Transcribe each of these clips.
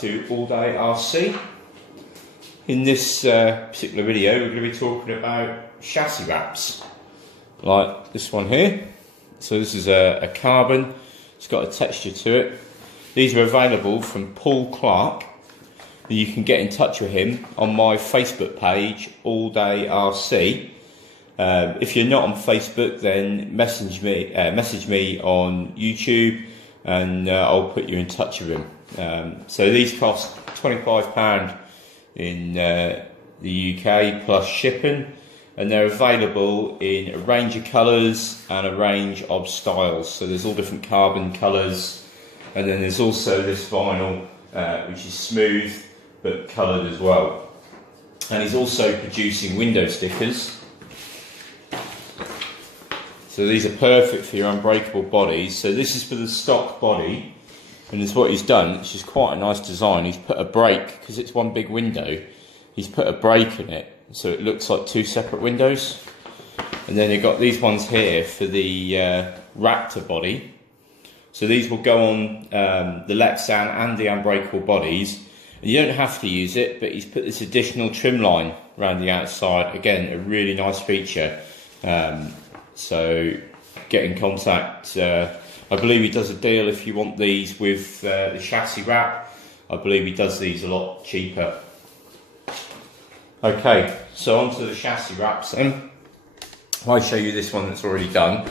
to All Day RC. In this particular video we're going to be talking about chassis wraps, like this one here. So this is a carbon, it's got a texture to it. These are available from Paul Clark, and you can get in touch with him on my Facebook page, All Day RC. If you're not on Facebook, then message me on YouTube, and I'll put you in touch with him. So these cost £25 in the UK plus shipping, and they're available in a range of colours and a range of styles. So there's all different carbon colours, and then there's also this vinyl which is smooth but coloured as well. And he's also producing window stickers. So these are perfect for your unbreakable bodies. So this is for the stock body, and this is what he's done, which is quite a nice design. He's put a break, because it's one big window, he's put a break in it, so it looks like two separate windows. And then you've got these ones here for the Raptor body. So these will go on the Lexan and the unbreakable bodies. And you don't have to use it, but he's put this additional trim line around the outside. Again, a really nice feature. So get in contact. I believe he does a deal if you want these with the chassis wrap. I believe he does these a lot cheaper. Okay, so onto the chassis wraps then. I'll show you this one that's already done.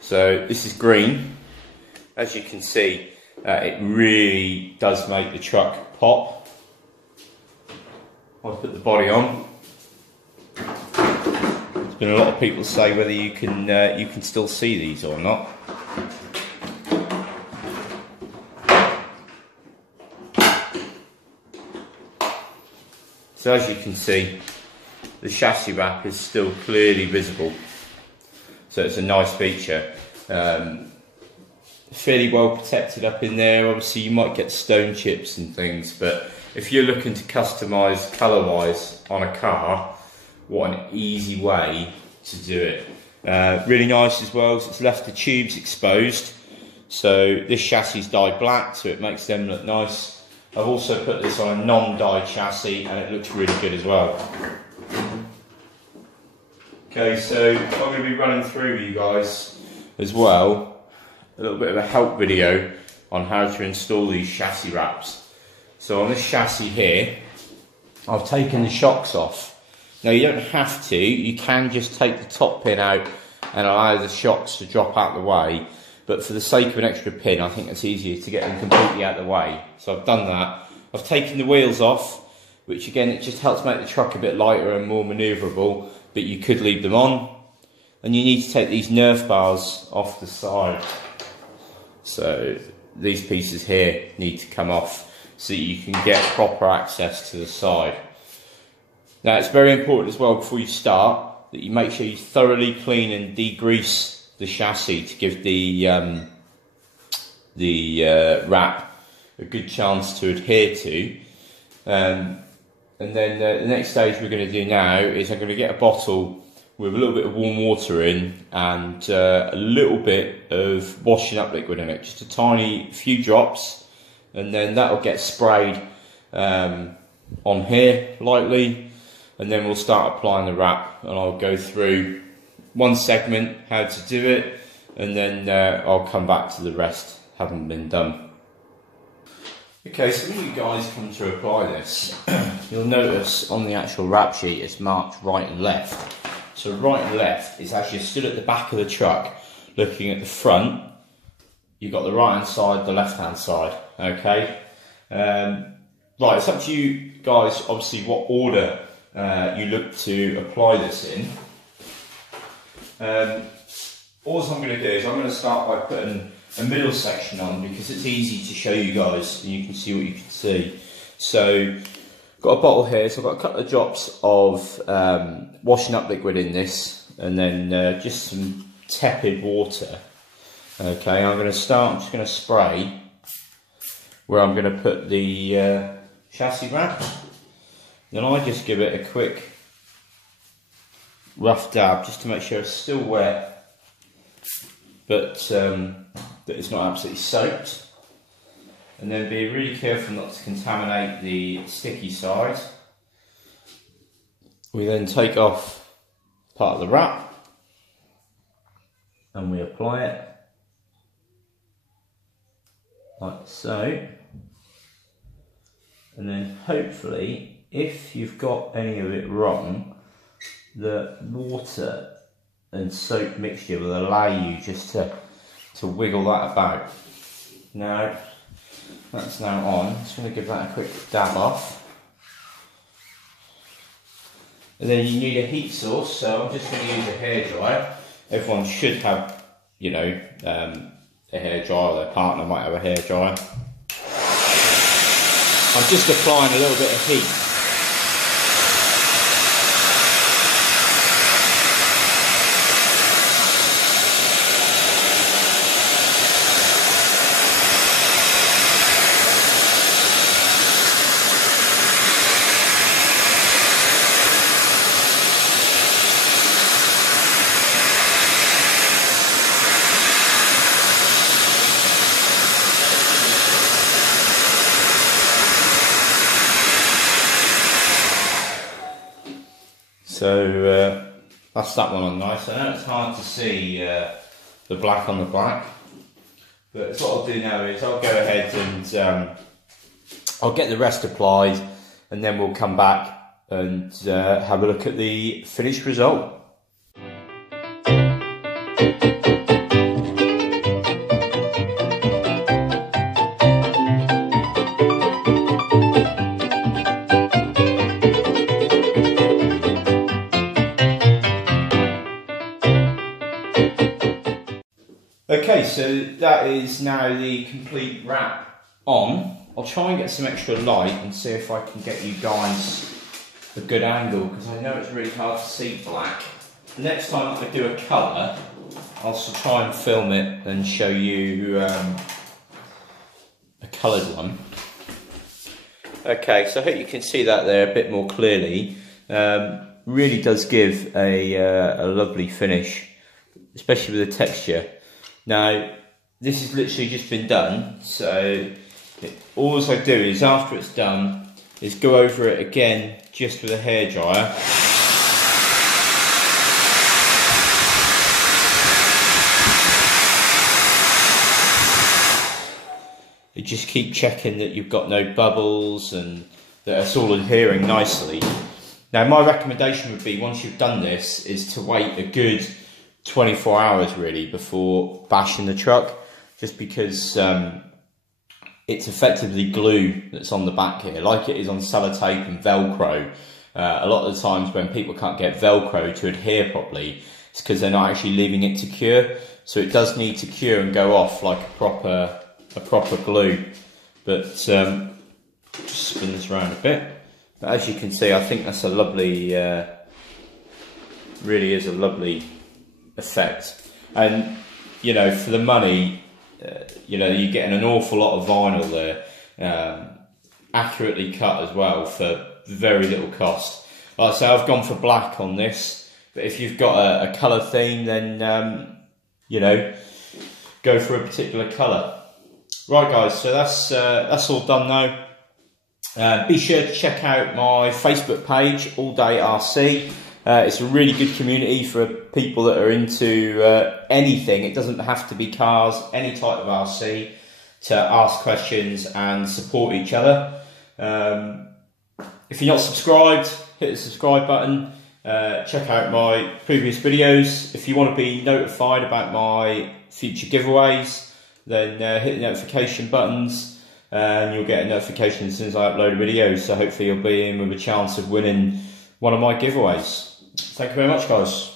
So this is green. As you can see, it really does make the truck pop. I'll put the body on. There's been a lot of people say whether you can still see these or not. So as you can see, the chassis wrap is still clearly visible. So it's a nice feature. Fairly well protected up in there. Obviously you might get stone chips and things, but if you're looking to customise colour wise on a car, what an easy way to do it. Really nice as well, so it's left the tubes exposed. So this chassis is dyed black, so it makes them look nice. I've also put this on a non-dyed chassis, and it looks really good as well. Okay, so I'm going to be running through with you guys as well a little bit of a help video on how to install these chassis wraps. So on this chassis here, I've taken the shocks off. Now you don't have to, you can just take the top pin out and allow the shocks to drop out the way, but for the sake of an extra pin, I think it's easier to get them completely out the way. So I've done that. I've taken the wheels off, which again, it just helps make the truck a bit lighter and more manoeuvrable, but you could leave them on. And you need to take these Nerf bars off the side. So these pieces here need to come off so that you can get proper access to the side. Now it's very important as well before you start that you make sure you thoroughly clean and degrease the chassis to give the wrap a good chance to adhere to. And then the next stage we're going to do now is I'm going to get a bottle with a little bit of warm water in and a little bit of washing up liquid in it, just a tiny few drops, and then that'll get sprayed on here lightly, and then we'll start applying the wrap, and I'll go through one segment how to do it, and then I'll come back to the rest having been done. Okay, so when you guys come to apply this, you'll notice on the actual wrap sheet it's marked right and left. So right and left is as you're stood at the back of the truck looking at the front, you've got the right hand side, the left hand side, okay? Right, it's up to you guys obviously what order you look to apply this in. All I'm going to do is I'm going to start by putting a middle section on because it's easy to show you guys and you can see what you can see. So got a bottle here, so I've got a couple of drops of washing up liquid in this, and then just some tepid water. Okay, I'm just going to spray where I'm going to put the chassis wrap. Then I just give it a quick rough dab just to make sure it's still wet, but that it's not absolutely soaked. and then be really careful not to contaminate the sticky side. We then take off part of the wrap and we apply it like so, and then hopefully, if you've got any of it wrong, the water and soap mixture will allow you just to wiggle that about. Now that's now on, just going to give that a quick dab off. And then you need a heat source, so I'm just going to use a hairdryer. Everyone should have, you know, a hairdryer, or their partner might have a hairdryer. I'm just applying a little bit of heat. So that's that one on nice. I know it's hard to see the black on the black, but what I'll do now is I'll go ahead and I'll get the rest applied, and then we'll come back and have a look at the finished result. Okay, so that is now the complete wrap on. I'll try and get some extra light and see if I can get you guys a good angle, because I know it's really hard to see black. The next time I do a colour, I'll try and film it and show you a coloured one. Okay, so I hope you can see that there a bit more clearly. Really does give a lovely finish, especially with the texture. Now, this has literally just been done, so all I do is, after it's done, is go over it again just with a hairdryer. You just keep checking that you've got no bubbles and that it's all adhering nicely. Now, my recommendation would be, once you've done this, is to wait a good 24 hours really before bashing the truck, just because it's effectively glue that's on the back here, like it is on sellotape and Velcro. A lot of the times when people can't get Velcro to adhere properly, it's because they're not actually leaving it to cure. So it does need to cure and go off like a proper glue. But just spin this around a bit. But as you can see, I think that's a lovely, really is a lovely effect. And you know, for the money, you know, you're getting an awful lot of vinyl there, accurately cut as well for very little cost. Like I say, I've gone for black on this, but if you've got a colour theme, then you know, go for a particular colour. Right guys, so that's all done now. Be sure to check out my Facebook page, All Day RC. It's a really good community for people that are into anything. It doesn't have to be cars, any type of RC, to ask questions and support each other. If you're not subscribed, hit the subscribe button. Check out my previous videos. If you want to be notified about my future giveaways, then hit the notification buttons and you'll get a notification as soon as I upload a video. So hopefully you'll be in with a chance of winning one of my giveaways. Thank you very much, guys.